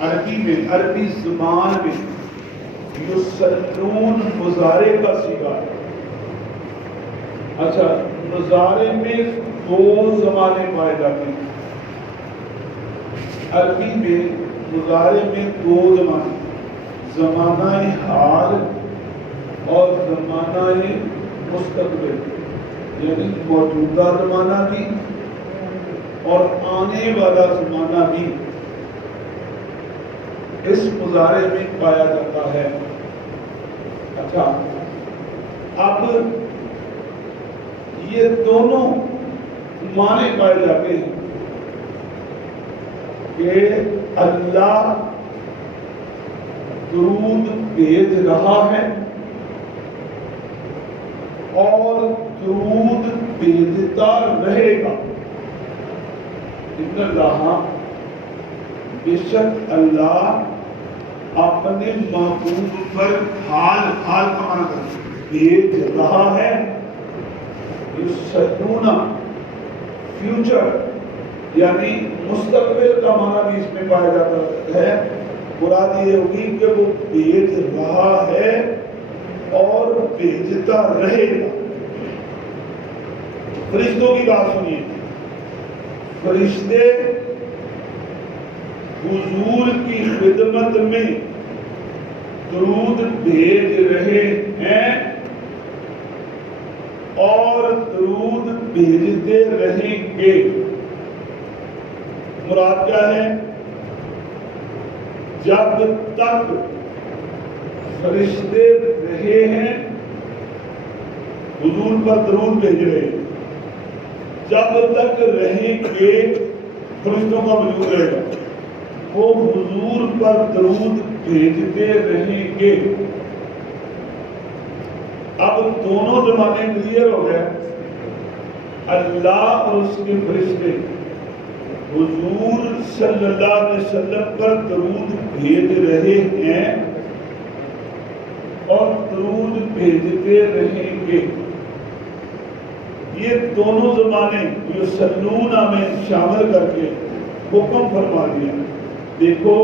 عربی میں، عربی زبان میں یصلون مضارع کا صیغہ ہے۔ اچھا، مضارع میں دو زمانے پائے جاتے ہیں۔ عربی میں مضارع میں دو زمانے، زمانہ حال اور زمانہ مستقبل، یعنی موجودہ زمانہ بھی اور آنے والا زمانہ بھی اس مضارع میں پایا جاتا ہے۔ اچھا، اب یہ دونوں معنی پائے جاتے ہیں کہ اللہ درود بھیج رہا ہے اور درود بھیجتا رہے گا۔ ان اللہ، بے شک اللہ اپنے محبوب پر حال کا معنی کرتے بھیج رہا ہے۔ یصلون فیوچر یعنی مستقبل کا معنی بھی اس میں پایا جاتا ہے۔ مراد یہ ہوگی کہ وہ بھیج رہا ہے اور بھیجتا رہے گا۔ فرشتوں کی بات سنیے، فرشتے حضور کی خدمت میں درود بھیج رہے ہیں اور درود بھیجتے رہیں گے۔ مراد کیا ہے؟ جب تک فرشتے رہے ہیں حضور پر درود بھیج رہے ہیں، جب تک رہیں گے فرشتوں کا وجود رہے گا، وہ حضور پر درود بھیجتے رہیں گے۔ اب دونوں زمانے کلیئر ہو گئے، اللہ اور اس کے فرشتے حضور صلی اللہ علیہ وسلم پر درود بھیج رہے ہیں اور درود بھیجتے رہیں گے۔ یہ دونوں زمانے یصلون میں شامل کر کے حکم فرما دیا۔ دیکھو،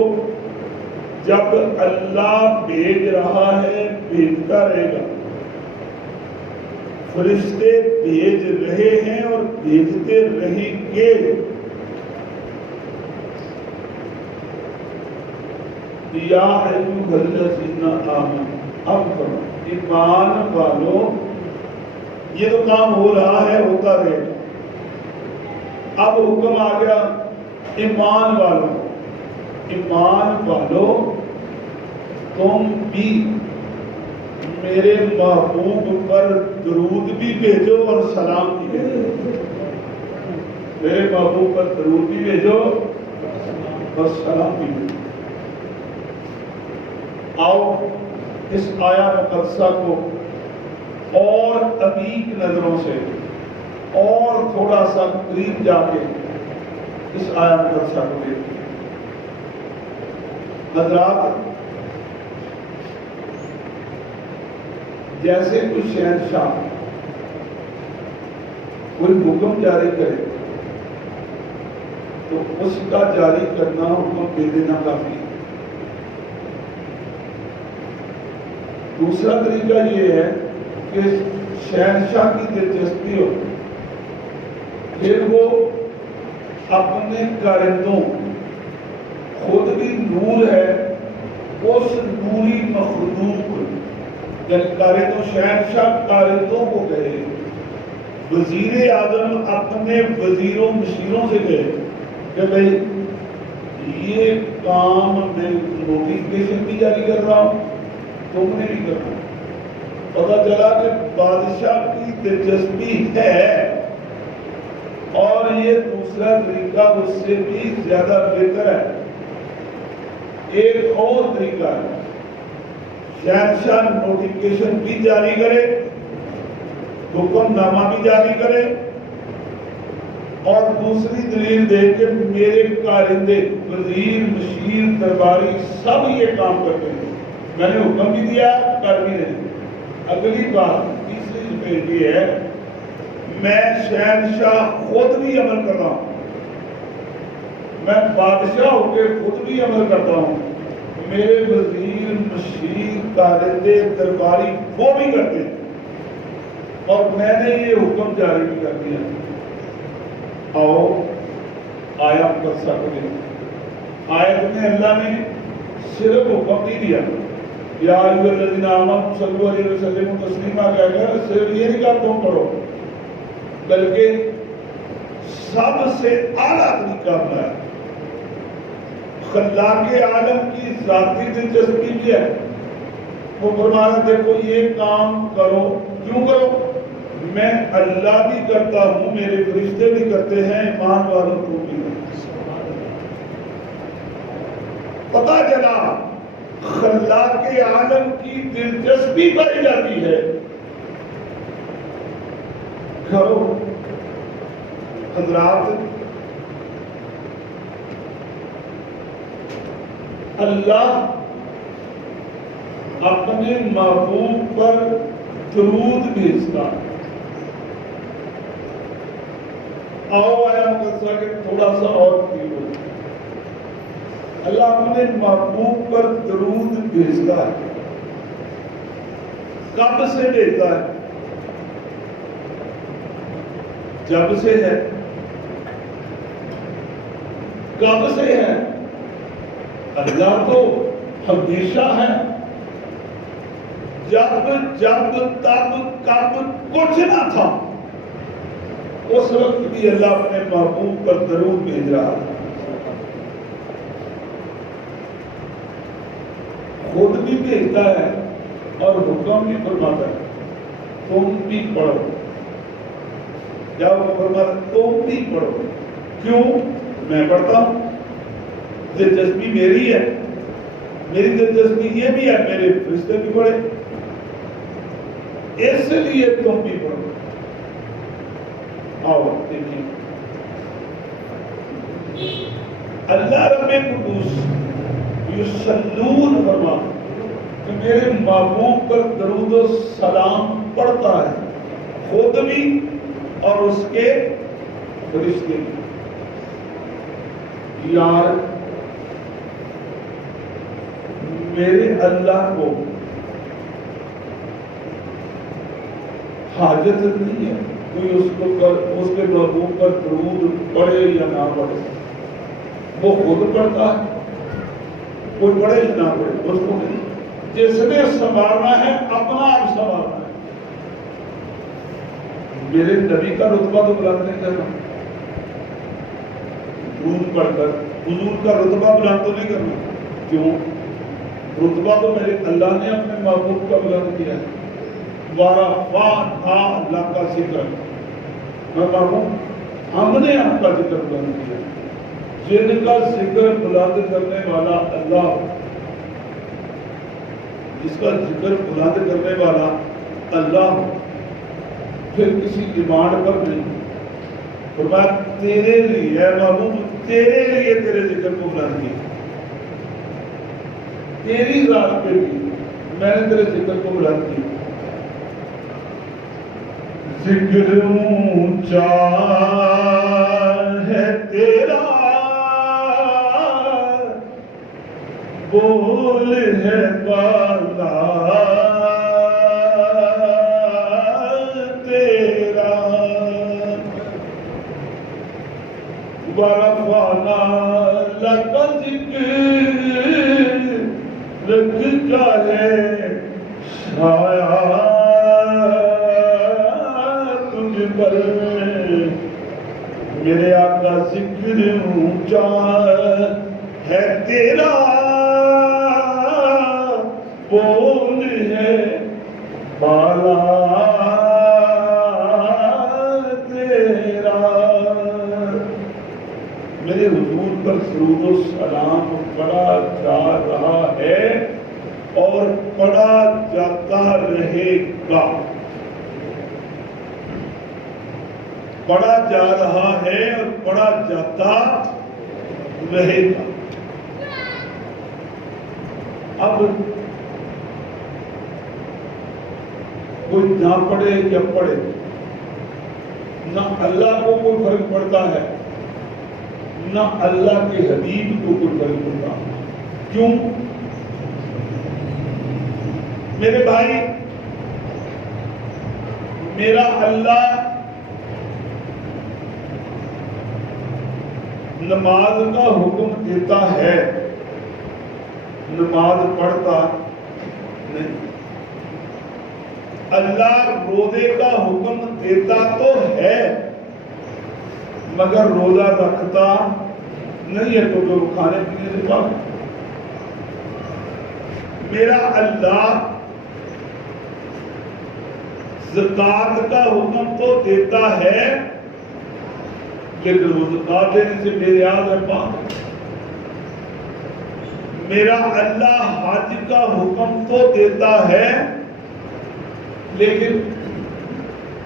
جب اللہ بھیج رہا ہے بھیجتا رہے گا، فرشتے بھیج رہے ہیں اور بھیجتے رہیں گے۔ یا ایھا الذین آمنوا، اب ایمان والو، یہ تو کام ہو رہا ہے، ہوتا رہے گا۔ اب حکم آ گیا ایمان والو، ایمان والو تم بھی میرے محبوب پر درود بھی بھیجو اور سلام بھی بھیجو۔ میرے محبوب پر درود بھی بھیجو اور سلام بھی بھیجو۔ آؤ اس آیا مقدسہ کو اور عمیق نظروں سے اور تھوڑا سا قریب جا کے اس آیا مقدسہ کو دیکھیں۔ حضرات، جیسے کوئی شہنشاہ کوئی حکم جاری کرے تو اس کا جاری کرنا، حکم دے دینا کافی ہے۔ دوسرا طریقہ یہ ہے کہ شہنشاہ کی دلچسپی ہو، پھر وہ اپنے کارندوں، خود بھی نور ہے، اس نوری مخلوق یعنی کارندوں، شہنشاہ کارندوں کو کہے، وزیر اعظم اپنے وزیروں مشیروں سے کہے کہ بھئی یہ کام میں نوٹیفکیشن بھی جاری کر رہا ہوں، تم نے بھی کرنا۔ پتہ چلا کہ بادشاہ کی دلچسپی ہے، اور یہ دوسرا طریقہ اس سے بھی زیادہ بہتر ہے۔ ایک اور طریقہ ہے، شہنشاہ نوٹیفکیشن بھی جاری کرے، حکم نامہ بھی جاری کرے، اور دوسری دلیل دے کہ میرے کارندے، وزیر، مشیر، درباری سب یہ کام کرتے ہیں، میں نے حکم بھی دیا، کر بھی رہے۔ اگلی بات، تیسری بات یہ ہے، میں شہنشاہ خود بھی عمل کر رہا ہوں، میں بادشاہ ہو کے خود بھی عمل کرتا ہوں، میرے وزیر، مشیر، کارندے، درباری وہ بھی کرتے ہیں، اور میں نے یہ حکم جاری بھی کر دیا۔ آؤ آیا کر سکتے، آیت میں اللہ نے صرف حکم نہیں دیا یا ایھا الذین آمنوا صلوا علیہ وسلم تسلیما کہہ کر صرف یہ نہیں کہا تم پڑھو، بلکہ سب سے اعلیٰ طریقہ اپنایا۔ خلاق عالم کی ذاتی دلچسپی کیا ہے، وہ فرمایا دیکھو یہ کام کرو، کیوں کرو؟ میں اللہ بھی کرتا ہوں، میرے فرشتے بھی کرتے ہیں، ایمان والوں کو بھی۔ پتہ چلا خلاق عالم کی دلچسپی پائی جاتی ہے، کرو۔ حضرات، اللہ اپنے محبوب پر درود بھیجتا ہے۔ آؤ آیا مقصد کہ تھوڑا سا اور تیز ہو۔ اللہ اپنے محبوب پر درود بھیجتا ہے، کب سے بھیجتا ہے؟ جب سے ہے۔ کب سے ہے؟ اللہ تو ہمیشہ ہے، جب تب کب کچھ نہ تھا، اس وقت بھی اللہ اپنے محبوب پر درود بھیج رہا ہے۔ خود بھی بھیجتا ہے اور حکم بھی فرماتا ہے تم بھی پڑھو۔ جب وہ فرماتا ہے تم بھی پڑھو، کیوں؟ میں پڑھتا ہوں، دلچسپی میری ہے، میری دلچسپی یہ بھی ہے میرے فرشتے بھی پڑھے، اس لیے تم بھی پڑھو۔ آؤ دیکھیے، اللہ رب قدوس یصلون فرما کہ میرے محبوب پر درود و سلام پڑھتا ہے، خود بھی اور اس کے فرشتے بھی۔ یار میرے اللہ کو حاجت نہیں ہے کوئی اس کے محبوب پر درود پڑھے یا نہ پڑھے، وہ خود پڑھتا ہے، کوئی پڑھے یا نہ پڑھے اس کو نہیں۔ جس نے سنبھالنا ہے اپنا آپ سنبھالنا ہے۔ میرے نبی کا رتبہ تو بلند نہیں کرنا، درود پڑھ کر حضور کا رتبہ بلند تو نہیں کرنا، کیوں؟ رتبہ تو میرے اللہ نے اپنے محبوب کا بلند کیا ہے۔ وَرَفَعْنَا لَكَ ذِکْرَکَ، میں محبوب ہم نے آپ کا ذکر بلند کیا۔ جن کا ذکر بلند کرنے والا اللہ، جس کا ذکر بلند کرنے والا اللہ، پھر کسی ڈیمانڈ پر نہیں، فرمایا تیرے لیے محبوب، تیرے لیے تیرے ذکر کو بلند کیا، تیری ذات پہ بھی میں نے تیرے ذکر کو بلند کیا۔ ذکر اونچا ہے تیرا، بول ہے بالا تیرا، ورفعنا لک ذکرک کا ہے سایہ تجھ پر، میرے آقا ذکر اونچا ہے تیرا، بول ہے بالا تیرا۔ میرے حضور پر درود و سلام پڑھا جا رہا ہے اور پڑھا جاتا رہے گا، پڑھا جا رہا ہے اور پڑھا جاتا رہے گا۔ اب کوئی نہ پڑھے یا پڑھے، نہ اللہ کو کوئی فرق پڑتا ہے، نہ اللہ کے حبیب کو کوئی قریب ہوتا. کیوں؟ میرے بھائی، میرا اللہ نماز کا حکم دیتا ہے، نماز پڑھتا نہیں. اللہ روزے کا حکم دیتا تو ہے مگر روزہ رکھتا نہیں ہے، تو جو کھانے پینے سے پاک. میرا اللہ زکات کا حکم تو دیتا ہے لیکن وہ زکات دینے سے بے نیاز ہے، پاک. میرا اللہ حج کا حکم تو دیتا ہے لیکن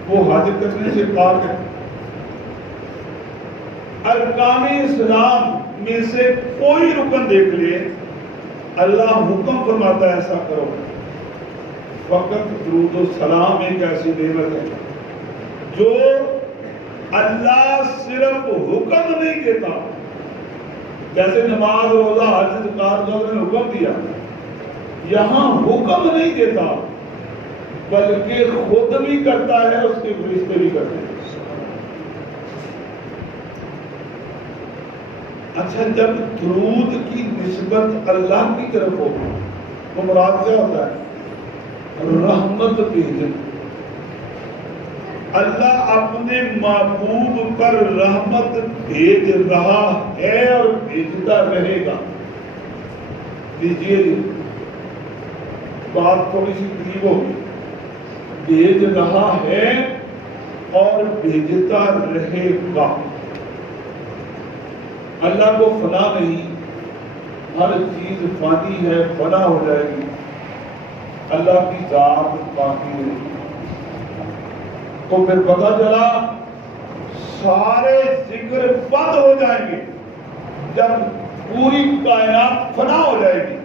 وہ حج کرنے سے پاک ہے. ارکان اسلام میں سے کوئی رکن دیکھ لے، اللہ حکم فرماتا ہے ایسا کرو. فقط درود و سلام ایک ایسی نعمت ہے جو اللہ صرف حکم نہیں دیتا. جیسے نماز، روزہ، حج، زکات کا نے حکم دیا، یہاں حکم نہیں دیتا بلکہ خود بھی کرتا ہے، اس کے فرشتے بھی کرتے ہیں. اچھا، جب درود کی نسبت اللہ کی طرف ہو تو مراد کیا ہوتا ہے؟ رحمت بھیجنا. اللہ اپنے محبوب پر رحمت بھیج رہا ہے اور بھیجتا رہے گا. لیجیے بات تھوڑی سی قریب ہوگی. بھیج رہا ہے اور بھیجتا رہے گا. اللہ کو فنا نہیں، ہر چیز فانی ہے، فنا ہو جائے گی. اللہ کی ذات باقی ہے. تو پھر پتہ چلا سارے ذکر بند ہو جائیں گے جب پوری کائنات فنا ہو جائے گی،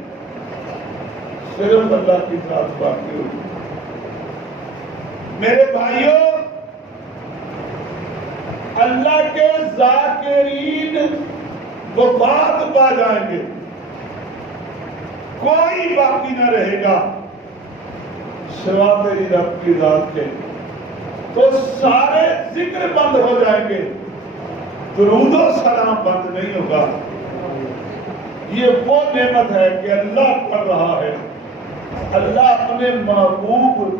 صرف اللہ کی ذات باقی ہوگی. میرے بھائیوں، اللہ کے ذاکرین وفات پا جائیں گے، کوئی باقی نہ رہے گا سوا تیری رب کی ذات کے. تو سارے ذکر بند ہو جائیں گے، درود و سلام بند نہیں ہوگا. یہ وہ نعمت ہے کہ اللہ کر رہا ہے. اللہ اپنے محبوب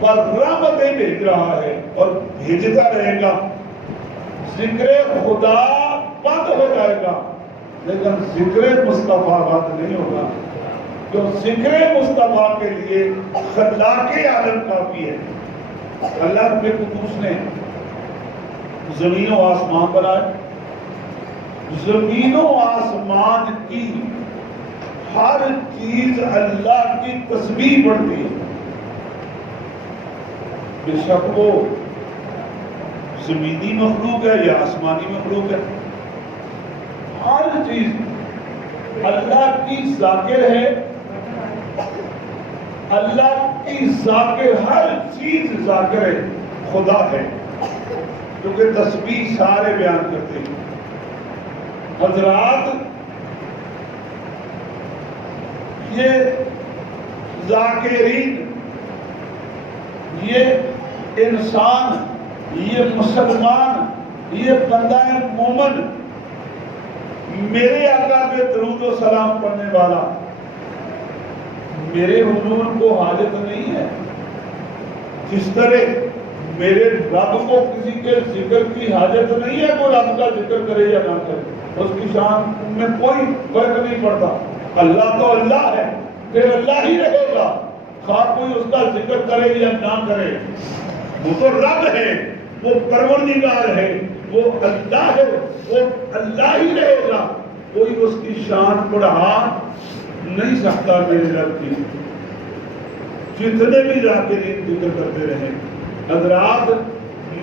پر رحمتیں بھیج رہا ہے اور بھیجتا رہے گا. ذکر خدا بند ہو جائے گا لیکن ذکر مصطفیٰ بند نہیں ہوگا. جو ذکر مصطفیٰ کے لیے خلاق عالم کافی ہے. اللہ رب قدوس نے زمین و آسمان بنائے. زمین و آسمان کی ہر چیز اللہ کی تسبیح پڑھتی ہے، بے شک وہ زمینی مخلوق ہے یا آسمانی مخلوق ہے. ہر چیز اللہ کی ذاکر ہے. اللہ کی ذاکر، ہر چیز ذاکر ہے، خدا ہے. کیونکہ تسبیح سارے بیان کرتے ہیں. حضرات، یہ ذاکرین، یہ انسان، یہ مسلمان، یہ بندہ مومن، میرے آقا پہ درود و سلام پڑھنے والا، میرے حضور کو حاجت نہیں ہے. جس طرح میرے رب کو کسی کے ذکر کی حاجت نہیں ہے، وہ رب کا ذکر کرے یا نہ کرے، اس کی شان میں کوئی فرق نہیں پڑتا. اللہ تو اللہ ہے، پھر اللہ ہی رہے گا، خواہ کوئی اس کا ذکر کرے یا نہ کرے. وہ تو رب ہے، وہ پروردگار ہے، وہ اللہ ہے، وہ اللہ ہی رہے گا. کوئی اس کی شان بڑھا نہیں سکتا میرے رب کی، جتنے بھی ذاکرین ذکر کرتے رہے. حضرات،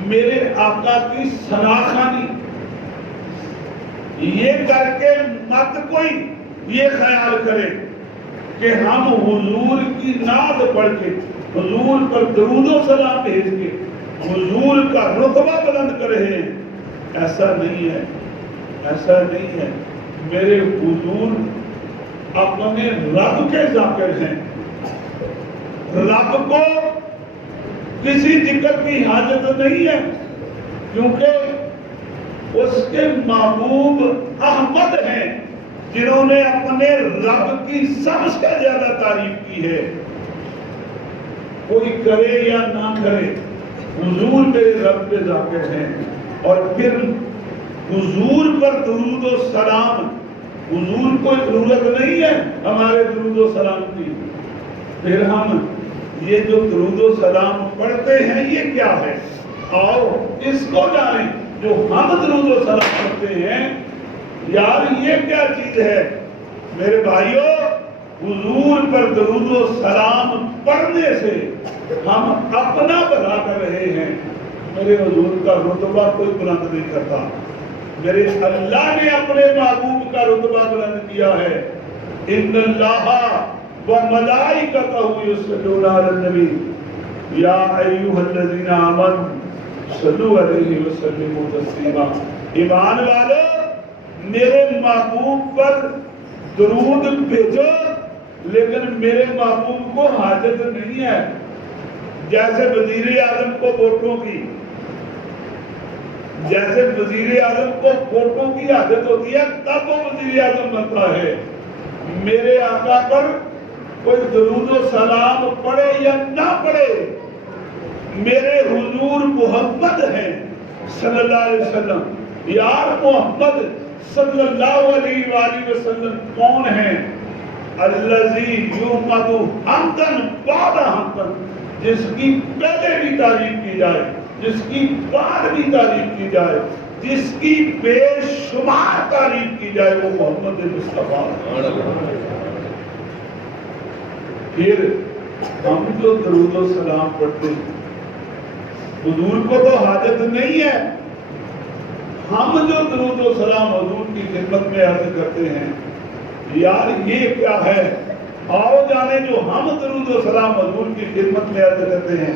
میرے آقا کی ثناخوانی یہ کر کے مت کوئی یہ خیال کرے کہ ہم حضور کی نعت پڑھ کے، حضور پر درود و سلام بھیج کے حضور کا رتبہ بلند کر رہے ہیں. ایسا نہیں ہے. ایسا نہیں ہے، میرے حضور اپنے رب کے ذاکر ہیں، رب کو کسی ذکر کی حاجت نہیں ہے، کیونکہ اس کے محبوب احمد ہیں جنہوں نے اپنے رب کی سب سے زیادہ تعریف کی ہے۔ کوئی کرے یا نہ کرے، حضور میرے رب کے ذاکر ہیں۔ اور پھر حضور پر درود و سلام، حضور کو ضرورت نہیں ہے ہمارے درود و سلام کی، پھر ہم یہ جو درود و سلام پڑھتے ہیں یہ کیا ہے؟ آؤ اس کو جانیں۔ جو ہم درود و سلام پڑھتے ہیں یار یہ کیا چیز ہے؟ میرے بھائیوں، حضور پر درود و سلام پڑھنے سے ہم اپنا بھلا کر رہے ہیں۔ میرے حضور کا رتبہ کوئی بلند نہیں کرتا، میرے اللہ نے اپنے محبوب کا رتبہ بلند کیا ہے۔ ان اللہ وملائکتہ یصلون علی النبی یا ایھا الذین آمنوا صلوا علیہ وسلموا تسلیما۔ ایمان والو، میرے محبوب پر درود بھیجو، لیکن میرے محبوب کو حاجت نہیں ہے۔ جیسے وزیر اعظم کو ووٹوں کی، جیسے وزیر اعظم کو ووٹوں کی حاجت ہوتی ہے تب وہ وزیر اعظم بنتا ہے، میرے آقا پر کوئی درود و سلام پڑھے یا نہ پڑھے، میرے حضور محمد ہیں صلی اللہ علیہ وسلم۔ یار محمد صلی اللہ علیہ وآلہ وسلم کون ہیں؟ الذی یحمد حمدا بعد حمدا، جس کی پہلے بھی تعریف کی جائے، جس کی بعد بھی تعریف کی جائے، جس کی بے شمار تعریف کی جائے، وہ محمد مصطفیٰ۔ پھر ہم جو درود و سلام پڑھتے ہیں، حضور کو تو حاجت نہیں ہے، ہم جو درود و سلام حضور کی خدمت میں عرض کرتے ہیں، یار یہ کیا ہے؟ آؤ جانے جو ہم درود و سلام حضور کی خدمت میں عرض کرتے ہیں،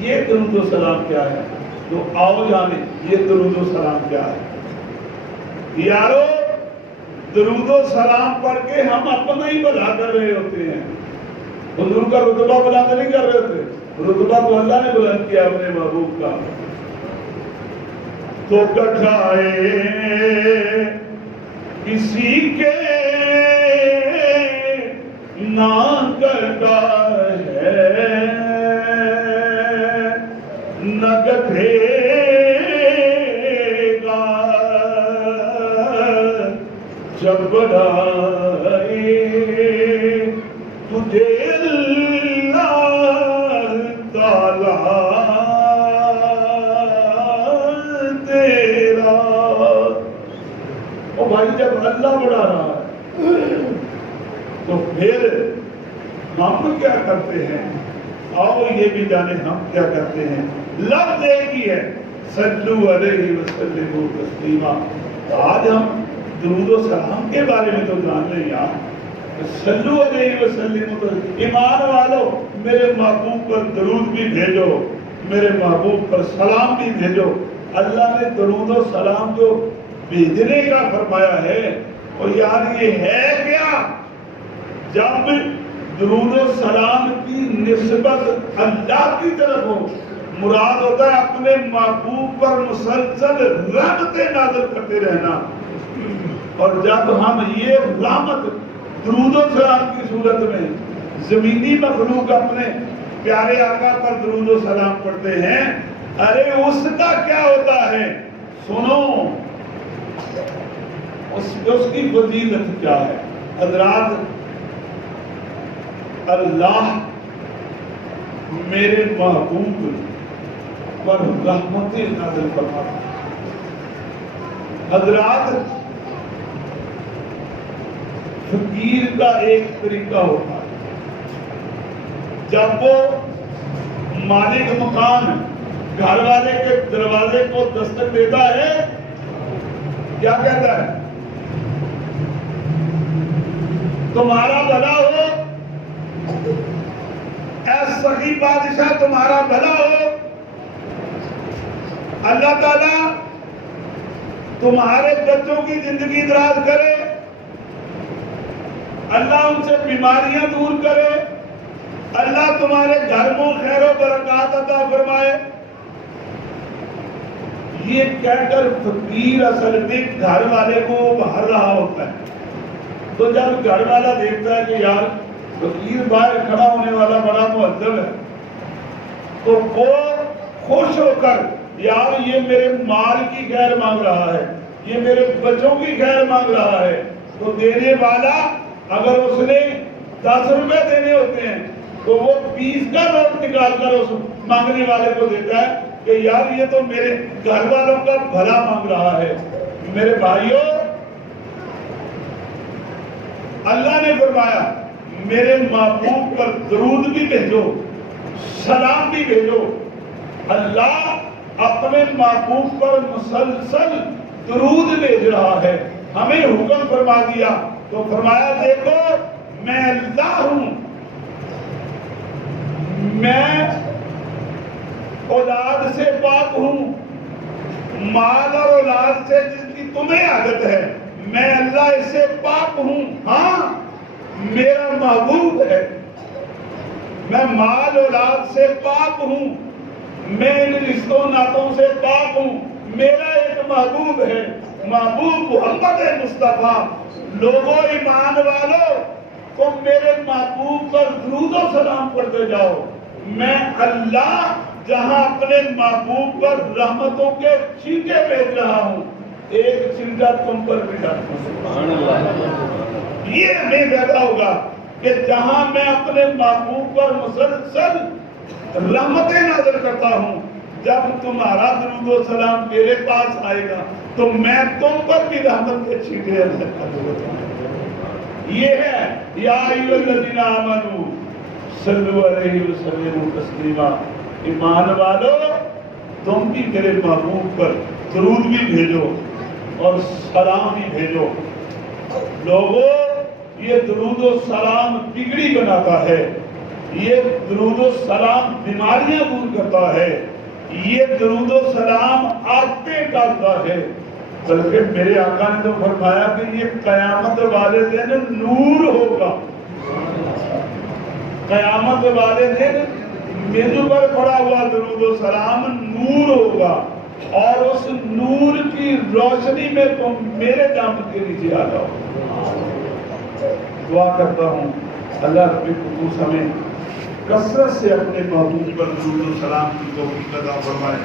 یہ درود و سلام کیا ہے؟ تو آؤ جانے یہ درود و سلام کیا ہے؟ یارو درود و سلام پڑھ کے ہم اپنا ہی بھلا کر رہے ہوتے ہیں، حضور کا رتبہ بلند نہیں کر رہے تھے، رتبہ تو اللہ نے بلند کیا اپنے محبوب کا۔ تو کٹھائے کسی کے نہ کرتا ہے، نہ گدھے گا جب بڑھائے تجھے اللہ تعالیٰ تیرا۔ او بھائی جب اللہ بڑھا رہا ہے تو پھر ہم کیا کرتے ہیں؟ آؤ یہ بھی جانے ہم کیا کرتے ہیں۔ لفظ ایک ہی ہے، صلو علیہ وسلم تسلیما۔ آج ہم درود و سلام کے بارے میں تو جان لیں یار، صلو علیہ وسلم۔ ایمان والو، میرے محبوب پر درود بھی بھیجو، میرے محبوب پر سلام بھی بھیجو۔ اللہ نے درود و سلام جو بھیجنے کا فرمایا ہے، اور یار یہ ہے کیا؟ جب درود و سلام کی نسبت اللہ کی طرف ہو، مراد ہوتا ہے اپنے محبوب پر مسلسل رحمتیں نازل کرتے رہنا۔ اور جب ہم یہ رحمت درود و سلام کی صورت میں زمینی مخلوق اپنے پیارے آقا پر درود و سلام پڑھتے ہیں، ارے اس کا کیا ہوتا ہے؟ سنو اس کی فضیلت کیا ہے حضرات۔ اللہ میرے محبوب پر رحمتیں نازل فرماتا ہے۔ حضرات فقیر کا ایک طریقہ ہوتا ہے، جب وہ مالک مکان گھر والے کے دروازے کو دستک دیتا ہے، کیا کہتا ہے؟ تمہارا بھلا ہو، اے سخی بادشاہ تمہارا بھلا ہو، اللہ تعالیٰ تمہارے بچوں کی زندگی دراز کرے، اللہ ان سے بیماریاں دور کرے، اللہ تمہارے گھر میں خیر و برکات عطا فرمائے۔ یہ کہہ کر فقیر اصل میں گھر والے کو بہر رہا ہوتا ہے۔ تو جب گھر والا دیکھتا ہے کہ یار فقیر باہر کھڑا ہونے والا بڑا مہذب ہے، تو وہ خوش ہو کر یار یہ میرے مال کی خیر مانگ رہا ہے، یہ میرے بچوں کی خیر مانگ رہا ہے، تو دینے والا اگر اس نے 10 روپے دینے ہوتے ہیں تو وہ 20 کا نوٹ نکال کر اس مانگنے والے کو دیتا ہے کہ یار یہ تو میرے گھر والوں کا بھلا مانگ رہا ہے۔ میرے بھائیوں، اللہ نے فرمایا میرے محبوب پر درود بھی بھیجو، سلام بھی بھیجو۔ اللہ اپنے محبوب پر مسلسل درود بھیج رہا ہے۔ ہمیں حکم فرما دیا تو فرمایا دیکھو میں اللہ ہوں، میں اولاد سے پاک ہوں، مال اور اولاد سے جس کی تمہیں عادت ہے میں اللہ اس سے پاک ہوں۔ ہاں میرا محبوب ہے، میں مال اولاد سے پاک ہوں، میں ان رشتوں ناتوں سے پاک ہوں۔ میرا ایک محبوب ہے، محبوب محمد مصطفیٰ۔ لوگوں ایمان والو تم میرے محبوب پر درود و سلام پڑھتے جاؤ، میں اللہ جہاں اپنے محبوب پر رحمتوں کے چھینٹے بھیج رہا ہوں، ایک چھینٹا تم پر بھی ڈالتا ہوں۔ یہ ہمیں پیدا ہوگا کہ جہاں میں اپنے محبوب پر مسلسل رحمتیں نازل کرتا ہوں، جب تمہارا درود و سلام میرے پاس آئے گا تو میں تم پر بھی رحمت کے چھینٹے کروں۔ یہ ہے یا ایھا الذین آمنوا صلوا علیہ وسلموا تسلیما۔ ایمان والو تم بھی میرے محبوب پر درود بھی بھیجو اور سلام بھی بھیجو۔ لوگوں یہ درود و سلام بگڑی بناتا ہے، یہ درود و سلام بیماریاں دور کرتا ہے، یہ درود و سلام آفتے ڈالتا ہے۔ بلکہ میرے آقا نے تو فرمایا کہ یہ قیامت والے دن نور ہوگا، قیامت والے دن میز پر پڑا ہوا درود و سلام نور ہوگا، اور اس نور کی روشنی میں تم میرے دامن کے نیچے آ جاؤ۔ دعا کرتا ہوں اللہ رب القدوس ہمیں کثرت سے اپنے محبوب پر درود و سلام کی توفیق عطا فرمائے۔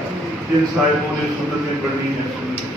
جن صاحبوں نے سنتیں پڑھی ہیں